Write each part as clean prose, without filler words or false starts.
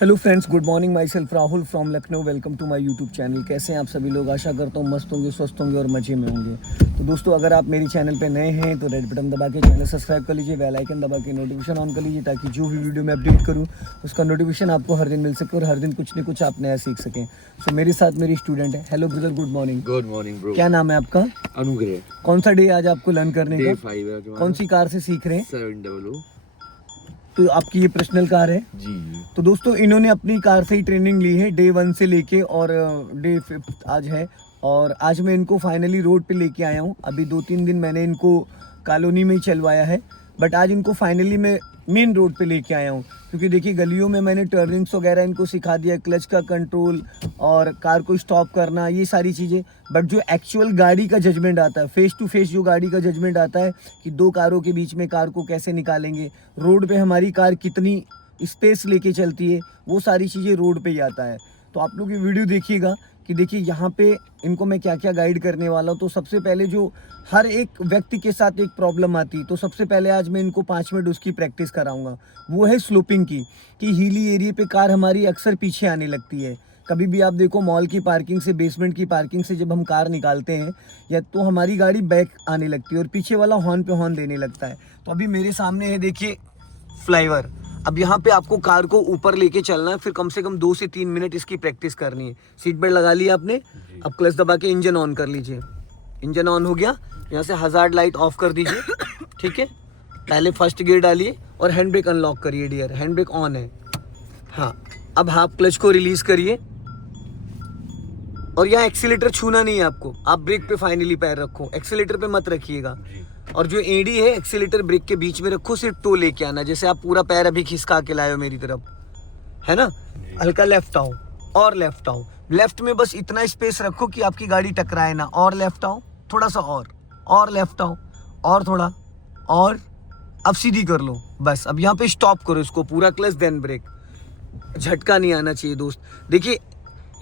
Hello friends, good morning. Myself Rahul from Lucknow. Welcome to my YouTube channel. कैसे हैं आप सभी लोग? आशा करता हूँ मस्त होंगे, स्वस्थ होंगे और मजे में होंगे। तो दोस्तों, अगर आप मेरी चैनल पे नए हैं तो रेड बटन दबा के चैनल सब्सक्राइब कर लीजिए, बेल आइकन दबा के नोटिफिकेशन ऑन कर लीजिए, ताकि जो भी वीडियो मैं अपडेट करूँ उसका नोटिफिकेशन आपको हर दिन मिल सके और हर दिन कुछ न कुछ आप नया सीख सकें। सो मेरे साथ मेरी स्टूडेंट है। Hello brother, good morning. Good morning bro. क्या नाम है आपका? अनुग्रह। कौन सा डे आज आपको लर्न करने डे का? 5 है। कौन सी कार से सीख रहे हैं? 700। तो आपकी ये पर्सनल कार है? जी। तो दोस्तों, इन्होंने अपनी कार से ही ट्रेनिंग ली है, डे 1 से लेके, और डे 5 आज है। और आज मैं इनको फाइनली रोड पे लेके आया हूँ। अभी 2-3 दिन मैंने इनको कॉलोनी में ही चलवाया है, बट आज इनको फाइनली मैं मेन रोड पे लेके आया हूँ। क्योंकि देखिए, गलियों में मैंने टर्निंग्स वगैरह इनको सिखा दिया, क्लच का कंट्रोल और कार को स्टॉप करना, ये सारी चीज़ें। बट जो एक्चुअल गाड़ी का जजमेंट आता है, फेस टू फेस जो गाड़ी का जजमेंट आता है कि दो कारों के बीच में कार को कैसे निकालेंगे, रोड पे हमारी कार कितनी स्पेस लेके चलती है, वो सारी चीज़ें रोड पे ही आता है। तो आप लोग ये वीडियो देखिएगा कि देखिए यहाँ पे इनको मैं क्या क्या गाइड करने वाला हूँ। तो सबसे पहले जो हर एक व्यक्ति के साथ एक प्रॉब्लम आती, तो सबसे पहले आज मैं इनको 5 मिनट उसकी प्रैक्टिस कराऊंगा। वो है स्लोपिंग की, कि हिली एरिया पे कार हमारी अक्सर पीछे आने लगती है। कभी भी आप देखो, मॉल की पार्किंग से, बेसमेंट की पार्किंग से जब हम कार निकालते हैं या तो हमारी गाड़ी बैक आने लगती है और पीछे वाला हॉर्न पे हॉर्न देने लगता है। तो अभी मेरे सामने है, देखिए, फ्लाईओवर। अब यहाँ पे आपको कार को ऊपर लेके चलना है, फिर कम से कम 2 से 3 मिनट इसकी प्रैक्टिस करनी है। सीट बेल्ट लगा लिया आपने, अब क्लच दबा के इंजन ऑन कर लीजिए। इंजन ऑन हो गया, यहाँ से हजार्ड लाइट ऑफ कर दीजिए। ठीक है, पहले फर्स्ट गियर डालिए और हैंड ब्रेक अनलॉक करिए। डियर, हैंड ब्रेक ऑन है। हाँ, अब हाफ क्लच को रिलीज करिए और यहाँ एक्सीलेटर छूना नहीं है आपको। आप ब्रेक पे फाइनली पैर रखो, एक्सीलेटर पे मत रखिएगा। और जो एडी है, एक्सीलेटर ब्रेक के बीच में रखो, सिर्फ टो लेके आना, जैसे आप पूरा पैर अभी खिसका के लाए हो मेरी तरफ, है ना। हल्का लेफ्ट आओ और लेफ्ट आओ। लेफ्ट में बस इतना स्पेस रखो कि आपकी गाड़ी टकराए ना। और लेफ्ट आओ थोड़ा सा, और लेफ्ट आओ, और थोड़ा, और अब सीधी कर लो बस। अब यहाँ पे स्टॉप करो इसको, पूरा क्लच देन ब्रेक। झटका नहीं आना चाहिए दोस्त। देखिए,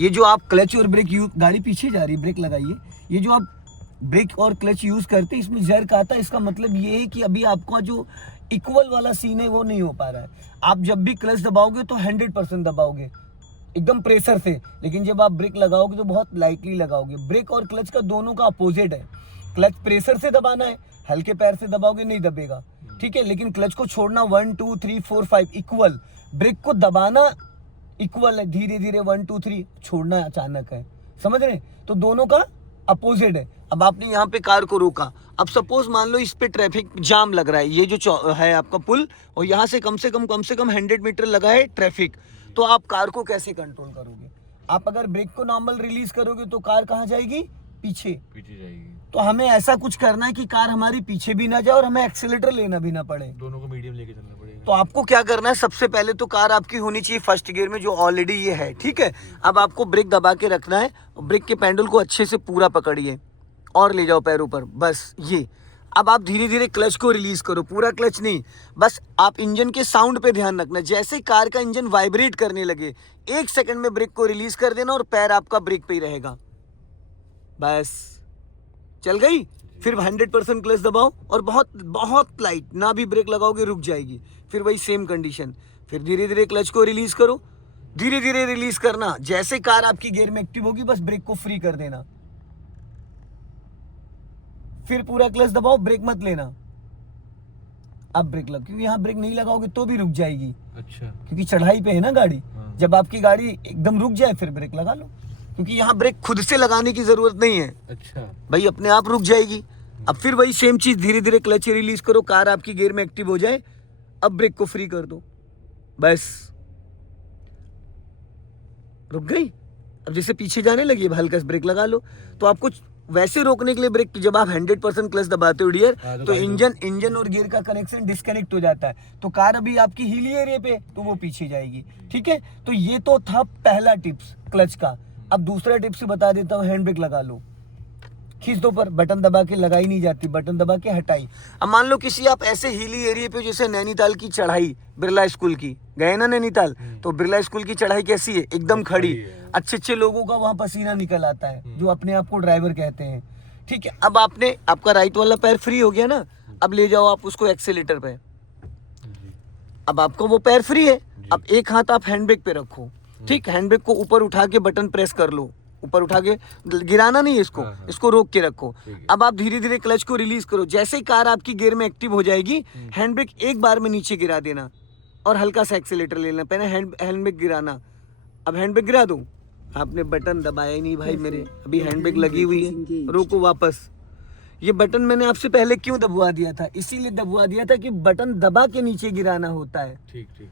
ये जो आप क्लच और ब्रेक यूज, गाड़ी पीछे जा रही, ब्रेक लगाइए। ये जो आप ब्रेक और क्लच यूज करते हैं, इसमें जर्क आता है। इसका मतलब ये है कि अभी आपका जो इक्वल वाला सीन है वो नहीं हो पा रहा है। आप जब भी क्लच दबाओगे तो 100% दबाओगे, एकदम प्रेशर से। लेकिन जब आप ब्रेक लगाओगे तो बहुत लाइटली लगाओगे। ब्रेक और क्लच का दोनों का अपोजिट है। क्लच प्रेशर से दबाना है, हल्के पैर से दबाओगे नहीं दबेगा। ठीक है, लेकिन क्लच को छोड़ना 1 2 3 4 5 इक्वल। ब्रेक को दबाना इक्वल है, धीरे धीरे 1 2 3, छोड़ना अचानक है। समझ रहे? तो दोनों का अपोजिट है। अब आपने यहाँ पे कार को रोका, अब सपोज मान लो इस पे ट्रैफिक जाम लग रहा है, ये जो है आपका पुल, और यहाँ से कम से कम 100 मीटर लगा है ट्रैफिक। तो आप कार को कैसे कंट्रोल करोगे? आप अगर ब्रेक को नॉर्मल रिलीज करोगे तो कार कहाँ जाएगी? पीछे जाएगी। तो हमें ऐसा कुछ करना है कि कार हमारी पीछे भी ना जाए और हमें एक्सीलेटर लेना भी ना पड़े, दोनों को मीडियम लेके चलना पड़ेगा। तो आपको क्या करना है, सबसे पहले तो कार आपकी होनी चाहिए फर्स्ट गियर में, जो ऑलरेडी ये है। ठीक है, अब आपको ब्रेक दबा के रखना है, ब्रेक के पैडल को अच्छे से पूरा पकड़िए और ले जाओ पैरों पर, बस ये। अब आप धीरे धीरे क्लच को रिलीज करो, पूरा क्लच नहीं, बस आप इंजन के साउंड पे ध्यान रखना। जैसे कार का इंजन वाइब्रेट करने लगे, 1 सेकंड में ब्रेक को रिलीज कर देना और पैर आपका ब्रेक पे ही रहेगा। बस चल गई। फिर 100% क्लच दबाओ और बहुत बहुत लाइट, ना भी ब्रेक लगाओगे रुक जाएगी। फिर वही सेम कंडीशन, फिर धीरे धीरे क्लच को रिलीज करो, धीरे धीरे रिलीज करना। जैसे कार आपकी गियर में एक्टिव होगी, बस ब्रेक को फ्री कर देना। फिर पूरा क्लच दबाओ, ब्रेक मत लेना। अब ब्रेक लग, क्योंकि यहाँ ब्रेक नहीं लगाओगे तो भी रुक जाएगी। अच्छा, क्योंकि चढ़ाई पे है ना गाड़ी। जब आपकी गाड़ी एकदम रुक जाए फिर ब्रेक लगा लो, क्योंकि यहाँ ब्रेक खुद से लगाने की जरूरत नहीं है। अच्छा भाई, अपने आप रुक जाएगी। अब फिर वही सेम चीज, धीरे धीरे क्लच रिलीज करो, कार आपकी गियर में एक्टिव हो जाए, अब ब्रेक को फ्री कर दो, बस रुक गई। अब जैसे पीछे जाने लगी, अब हल्का ब्रेक लगा लो। तो आपको वैसे रोकने के लिए ब्रेक, जब आप 100% क्लच दबाते हो डियर, तो इंजन और गियर का कनेक्शन डिस्कनेक्ट हो जाता है। तो कार अभी आपकी हिली एरिया पे, तो वो पीछे जाएगी। ठीक है, तो ये तो था पहला टिप्स क्लच का। अब दूसरा टिप्स बता देता हूँ, हैंड ब्रेक लगा लो, खींच दो, पर बटन दबा के लगाई नहीं जाती, बटन दबा के हटाई। अब मान लो किसी आप ऐसे हिली एरिया पे, जैसे नैनीताल की चढ़ाई, बिरला स्कूल की, गए ना नैनीताल, तो बिरला स्कूल की चढ़ाई कैसी है? एकदम खड़ी। अच्छे अच्छे लोगों का वहां पसीना निकल आता है, जो अपने आप को ड्राइवर कहते हैं। ठीक है, अब आपका राइट वाला पैर फ्री हो गया ना, अब ले जाओ आप उसको एक्सीलेटर पे। अब आपको वो पैर फ्री है। अब एक हाथ आप हैंड ब्रेक पे रखो, ठीक, हैंड ब्रेक को ऊपर उठा के बटन प्रेस कर लो, ऊपर उठा के, गिराना नहीं है इसको, इसको रोक के रखो। अब आप धीरे धीरे क्लच को रिलीज करो। जैसे ही कार आपकी गियर में एक्टिव हो जाएगी, हैंड ब्रेक एक बार में नीचे गिरा देना और हल्का सा एक्सीलेटर ले लेना। पहले हैंड ब्रेक गिराना। अब हैंड ब्रेक गिरा दूं, आपने बटन दबाया ही नहीं भाई मेरे, अभी हैंड ब्रेक लगी हुई है, रोको वापस। ये बटन मैंने आपसे पहले क्यों दबवा दिया था? इसीलिए दबवा दिया था कि बटन दबा के नीचे गिराना होता है।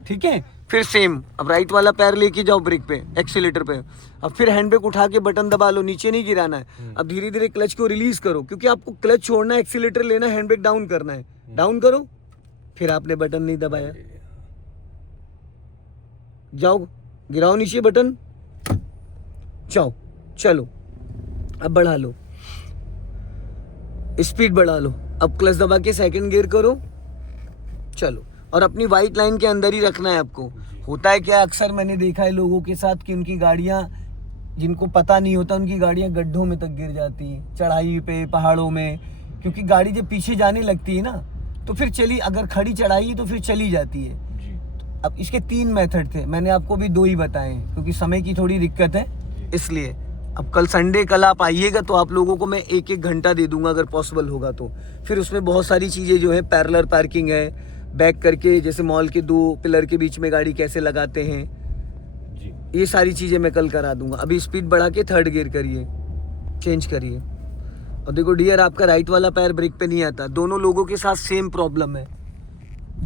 ठीक है। फिर सेम, अब राइट वाला पैर लेके जाओ ब्रेक पे, एक्सीलेटर पे। अब फिर हैंड ब्रेक उठा के बटन दबा लो, नीचे नहीं गिराना है। अब धीरे धीरे क्लच को रिलीज करो, क्योंकि आपको क्लच छोड़ना है, एक्सीलेटर लेना है, हैंड ब्रेक डाउन करना है। डाउन करो, फिर आपने बटन नहीं दबाया, जाओ गिराओ नीचे बटन, जाओ, चलो। अब बढ़ा लो, स्पीड बढ़ा लो। अब क्लच दबा के सेकंड गियर करो, चलो। और अपनी वाइट लाइन के अंदर ही रखना है आपको। होता है क्या, अक्सर मैंने देखा है लोगों के साथ कि उनकी गाड़ियां, जिनको पता नहीं होता, उनकी गाड़ियां गड्ढों में तक गिर जाती हैं, चढ़ाई पे, पहाड़ों में। क्योंकि गाड़ी जब पीछे जाने लगती है ना, तो फिर चली, अगर खड़ी चढ़ाई है तो फिर चली जाती है। अब इसके 3 मेथड थे, मैंने आपको भी 2 ही बताए हैं, क्योंकि समय की थोड़ी दिक्कत है इसलिए। अब कल संडे, कल आप आइएगा तो आप लोगों को मैं 1-1 घंटा दे दूंगा अगर पॉसिबल होगा तो। फिर उसमें बहुत सारी चीज़ें जो है, पैरेलल पार्किंग है, बैक करके जैसे मॉल के 2 पिलर के बीच में गाड़ी कैसे लगाते हैं जी, ये सारी चीज़ें मैं कल करा दूंगा। अभी स्पीड बढ़ा के 3rd गियर करिए, चेंज करिए। और देखो डियर, आपका राइट वाला पैर ब्रेक पे नहीं आता। दोनों लोगों के साथ सेम प्रॉब्लम है।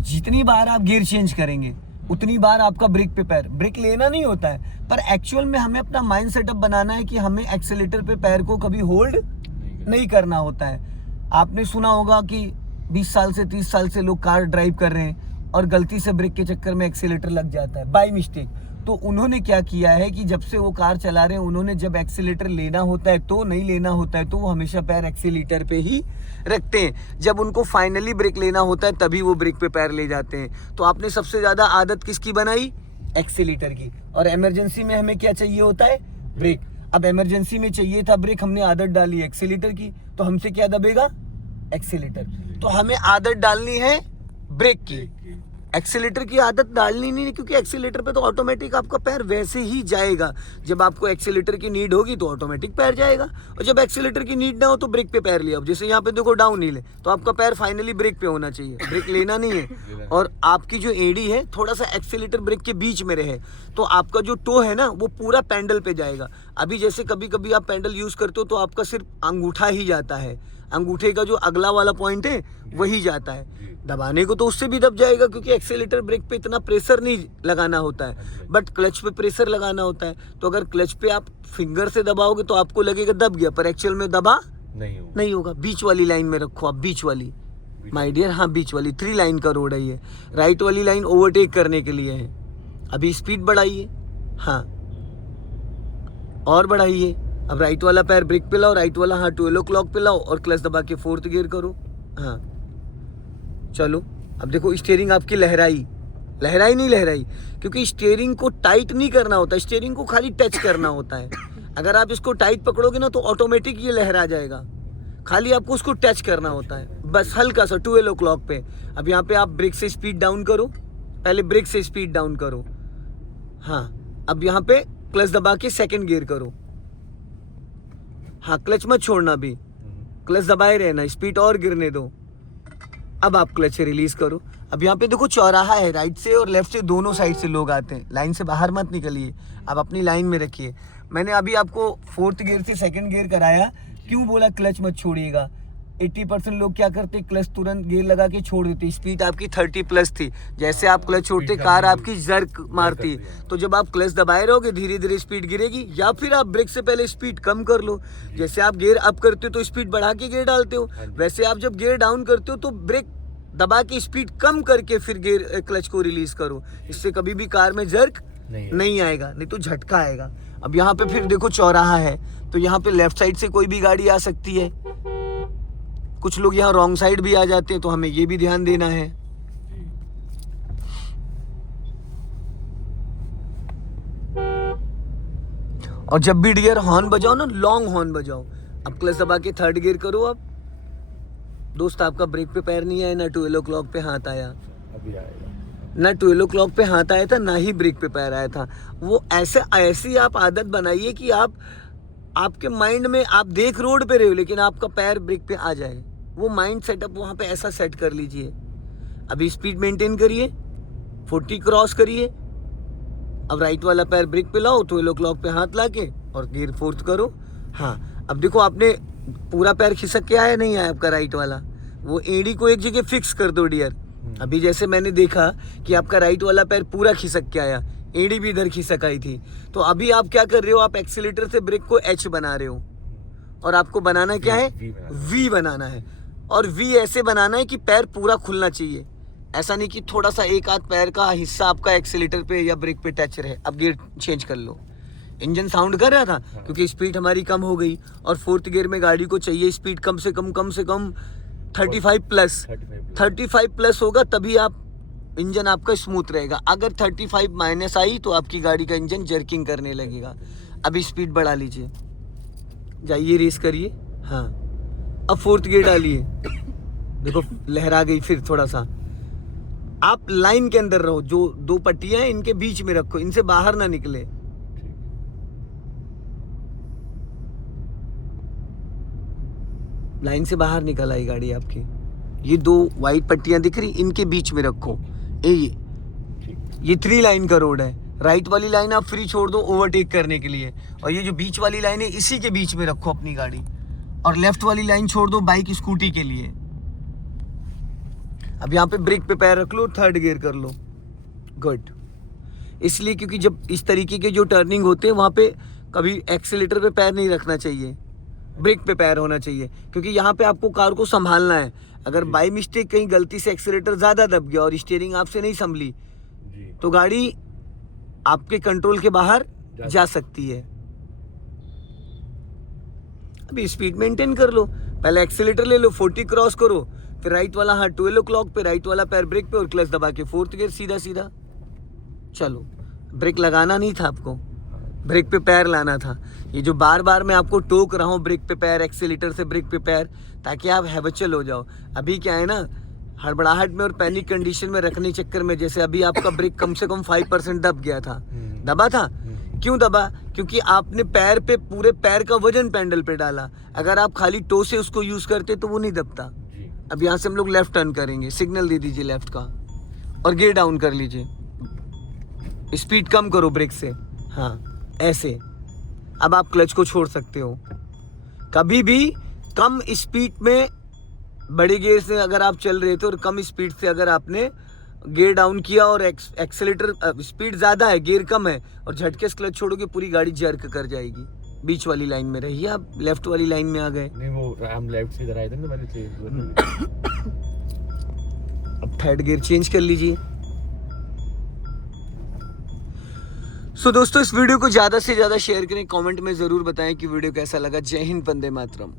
जितनी बार आप गियर चेंज करेंगे उतनी बार आपका ब्रेक पे पैर, ब्रेक लेना नहीं होता है, पर एक्चुअल में हमें अपना माइंड सेटअप बनाना है कि हमें एक्सीलेटर पे पैर को कभी होल्ड नहीं करना होता है। आपने सुना होगा कि 20 साल से 30 साल से लोग कार ड्राइव कर रहे हैं और गलती से ब्रेक के चक्कर में एक्सीलेटर लग जाता है बाय मिस्टेक। तो उन्होंने क्या किया है कि जब से वो कार चला रहे हैं, उन्होंने जब एक्सीलेटर लेना होता है तो, नहीं लेना होता है तो, वो हमेशा पैर एक्सीलेटर पे ही रखते हैं। जब उनको फाइनली ब्रेक लेना होता है तभी वो ब्रेक पे पैर ले जाते हैं। तो आपने सबसे ज़्यादा आदत किसकी बनाई? एक्सीलेटर की। और इमरजेंसी में हमें क्या चाहिए होता है? ब्रेक। अब इमरजेंसी में चाहिए था ब्रेक, हमने आदत डाली एक्सीलेटर की, तो हमसे क्या दबेगा? एक्सीलेटर। तो हमें आदत डालनी है ब्रेक की, एक्सीलेटर की आदत डालनी नहीं, क्योंकि एक्सीलेटर पे तो ऑटोमेटिक आपका पैर वैसे ही जाएगा। जब आपको एक्सीलेटर की नीड होगी तो ऑटोमेटिक पैर जाएगा, और जब एक्सीलेटर की नीड ना हो तो ब्रेक पे पैर लिया। अब जैसे यहाँ पे देखो डाउन हिल है, तो आपका पैर फाइनली ब्रेक पे होना चाहिए, ब्रेक लेना नहीं है। और आपकी जो एड़ी है थोड़ा सा एक्सीलेटर ब्रेक के बीच में रहे, तो आपका जो टो है ना वो पूरा पैडल पे जाएगा। अभी जैसे कभी कभी आप पैडल यूज करते हो तो आपका सिर्फ अंगूठा ही जाता है, अंगूठे का जो अगला वाला पॉइंट है वही जाता है। दबाने को तो उससे भी दब जाएगा, क्योंकि एक्सीलेटर ब्रेक पे इतना प्रेशर नहीं लगाना होता है, बट क्लच पे प्रेशर लगाना होता है। तो अगर क्लच पे आप फिंगर से दबाओगे तो आपको लगेगा दब गया, पर एक्चुअल में दबा नहीं होगा। बीच वाली लाइन में रखो आप, बीच वाली माय डियर, हाँ बीच वाली। 3 लाइन का रोड है ये। राइट वाली लाइन ओवरटेक करने के लिए है। अभी स्पीड बढ़ाइए, हाँ और बढ़ाइए। अब राइट वाला पैर ब्रेक पे लाओ, राइट वाला हाँ 12 o'clock पे लाओ और क्लच दबा के 4th गियर करो, हाँ चलो। अब देखो स्टीयरिंग आपकी लहराई नहीं लहराई, क्योंकि स्टीयरिंग को टाइट नहीं करना होता, स्टीयरिंग को खाली टच करना होता है। अगर आप इसको टाइट पकड़ोगे ना तो ऑटोमेटिक ये लहरा जाएगा, खाली आपको उसको टच करना होता है बस हल्का सा 12 o'clock पे। अब यहाँ पे आप ब्रेक से स्पीड डाउन करो, पहले ब्रेक से स्पीड डाउन करो, हाँ। अब यहाँ पे क्लच दबा के 2nd गियर करो, हाँ क्लच मत छोड़ना, भी क्लच दबाए रहना, स्पीड और गिरने दो। अब आप क्लच से रिलीज करो। अब यहाँ पे देखो चौराहा है, राइट से और लेफ्ट से दोनों साइड से लोग आते हैं, लाइन से बाहर मत निकलिए, आप अपनी लाइन में रखिए। मैंने अभी आपको 4th गियर से 2nd गियर कराया, क्यों बोला क्लच मत छोड़िएगा? 80% लोग क्या करते, क्लच तुरंत गियर लगा के छोड़ देते। स्पीड आपकी 30+ थी, जैसे आप क्लच छोड़ते कार आपकी जर्क मारती। तो जब आप क्लच दबाए रहोगे धीरे धीरे स्पीड गिरेगी, या फिर आप ब्रेक से पहले स्पीड कम कर लो। जैसे आप गियर अप करते हो तो स्पीड बढ़ा के गियर डालते हो, वैसे आप जब गियर डाउन करते हो तो ब्रेक दबा के स्पीड कम करके फिर गियर क्लच को रिलीज करो। इससे कभी भी कार में जर्क नहीं आएगा, नहीं तो झटका आएगा। अब यहाँ पे फिर देखो चौराहा है, तो यहाँ पे लेफ्ट साइड से कोई भी गाड़ी आ सकती है, कुछ लोग यहाँ रॉन्ग साइड भी आ जाते हैं, तो हमें ये भी ध्यान देना है। और जब भी डियर हॉर्न बजाओ ना, लॉन्ग हॉर्न बजाओ। अब क्लच दबा के 3rd गियर करो। अब दोस्त आपका ब्रेक पे पैर नहीं आया ना 12 o'clock पे हाथ आया, अभी आएगा। ना 12 o'clock पे हाथ आया था, ना ही ब्रेक पे पैर आया था। वो ऐसी आप आदत बनाइए कि आपके माइंड में आप देख रोड पे रहे हो लेकिन आपका पैर ब्रेक पे आ जाए। वो माइंड सेटअप वहाँ पे ऐसा सेट कर लीजिए। अभी स्पीड मेंटेन करिए, 40 क्रॉस करिए, अब राइट वाला पैर ब्रेक पे लाओ, 12 o'clock पे हाथ लाके और गियर फोर्थ करो। हाँ, अब देखो आपने पूरा पैर खिसक के आया नहीं आया आपका राइट वाला, वो एड़ी को एक जगह फिक्स कर दो डियर। अभी जैसे मैंने देखा कि आपका राइट वाला पैर पूरा खिसक के आया, एड़ी भी इधर खिसक आई थी, तो अभी आप क्या कर रहे हो, आप एक्सीलेटर से ब्रेक को एच बना रहे हो और आपको बनाना क्या है, वी बनाना है। और वी ऐसे बनाना है कि पैर पूरा खुलना चाहिए, ऐसा नहीं कि थोड़ा सा एक आध पैर का हिस्सा आपका एक्सीलेटर पे या ब्रेक पे टच रहे। अब गियर चेंज कर लो। इंजन साउंड कर रहा था क्योंकि स्पीड हमारी कम हो गई और फोर्थ गियर में गाड़ी को चाहिए स्पीड कम से कम 35 प्लस होगा, तभी आप इंजन आपका स्मूथ रहेगा। अगर 35 माइनस आई तो आपकी गाड़ी का इंजन जर्किंग करने लगेगा। अभी स्पीड बढ़ा लीजिए, जाइए रेस करिए। हाँ, अब फोर्थ गियर डालिए, देखो लहरा गई फिर थोड़ा सा। आप लाइन के अंदर रहो, जो दो पट्टियां हैं इनके बीच में रखो, इनसे बाहर ना निकले। लाइन से बाहर निकल आई गाड़ी आपकी। ये दो वाइट पट्टियां दिख रही, इनके बीच में रखो। ये 3 लाइन का रोड है। राइट वाली लाइन आप फ्री छोड़ दो ओवरटेक करने के लिए, और ये जो बीच वाली लाइन है इसी के बीच में रखो अपनी गाड़ी, और लेफ्ट वाली लाइन छोड़ दो बाइक स्कूटी के लिए। अब यहाँ पे ब्रेक पे पैर रख लो, थर्ड गियर कर लो। गुड। इसलिए क्योंकि जब इस तरीके के जो टर्निंग होते हैं वहाँ पे कभी एक्सीलेटर पे पैर नहीं रखना चाहिए, ब्रेक पे पैर होना चाहिए, क्योंकि यहाँ पे आपको कार को संभालना है। अगर बाय मिस्टेक कहीं गलती से एक्सीलेटर ज़्यादा दब गया और स्टीयरिंग आपसे नहीं संभली तो गाड़ी आपके कंट्रोल के बाहर जा सकती है। अभी स्पीड मेंटेन कर लो, पहले एक्सीलेटर ले लो, 40 क्रॉस करो, फिर राइट वाला हाथ 12 o'clock पे, राइट वाला पैर ब्रेक पे और क्लच दबा के फोर्थ गियर सीधा सीधा चलो। ब्रेक लगाना नहीं था आपको, ब्रेक पे पैर लाना था। ये जो बार बार मैं आपको टोक रहा हूँ ब्रेक पे पैर, एक्सीलेटर से ब्रेक पे पैर, ताकि आप हैबिचुअल हो जाओ। अभी क्या है ना, हड़बड़ाहट में और पैनिक कंडीशन में रखने चक्कर में, जैसे अभी आपका ब्रेक कम से कम 5% दब गया था, दबा था। क्यों दबा? क्योंकि आपने पैर पे पूरे पैर का वजन पैडल पे डाला। अगर आप खाली टो से उसको यूज करते तो वो नहीं दबता। अब यहाँ से हम लोग लेफ्ट टर्न करेंगे, सिग्नल दे दीजिए लेफ्ट का और गियर डाउन कर लीजिए, स्पीड कम करो ब्रेक से। हाँ ऐसे। अब आप क्लच को छोड़ सकते हो। कभी भी कम स्पीड में बड़े गियर से अगर आप चल रहे थे और कम स्पीड से अगर आपने गियर डाउन किया और एक्सेलेटर स्पीड ज़्यादा है, गियर कम है और झटके से क्लच छोड़ोगे, पूरी गाड़ी जर्क कर जाएगी। बीच वाली लाइन में रहिए, आप लेफ्ट वाली लाइन में आ गए। नहीं, वो हम लेफ्ट से इधर आए थे ना, मैंने चेंज। अब थर्ड गियर चेंज कर लीजिए। सो दोस्तों, इस वीडियो को ज़्यादा से ज़्यादा शेयर करें, कमेंट में ज़रूर बताएं कि वीडियो कैसा लगा। जय हिंद, वंदे मातरम।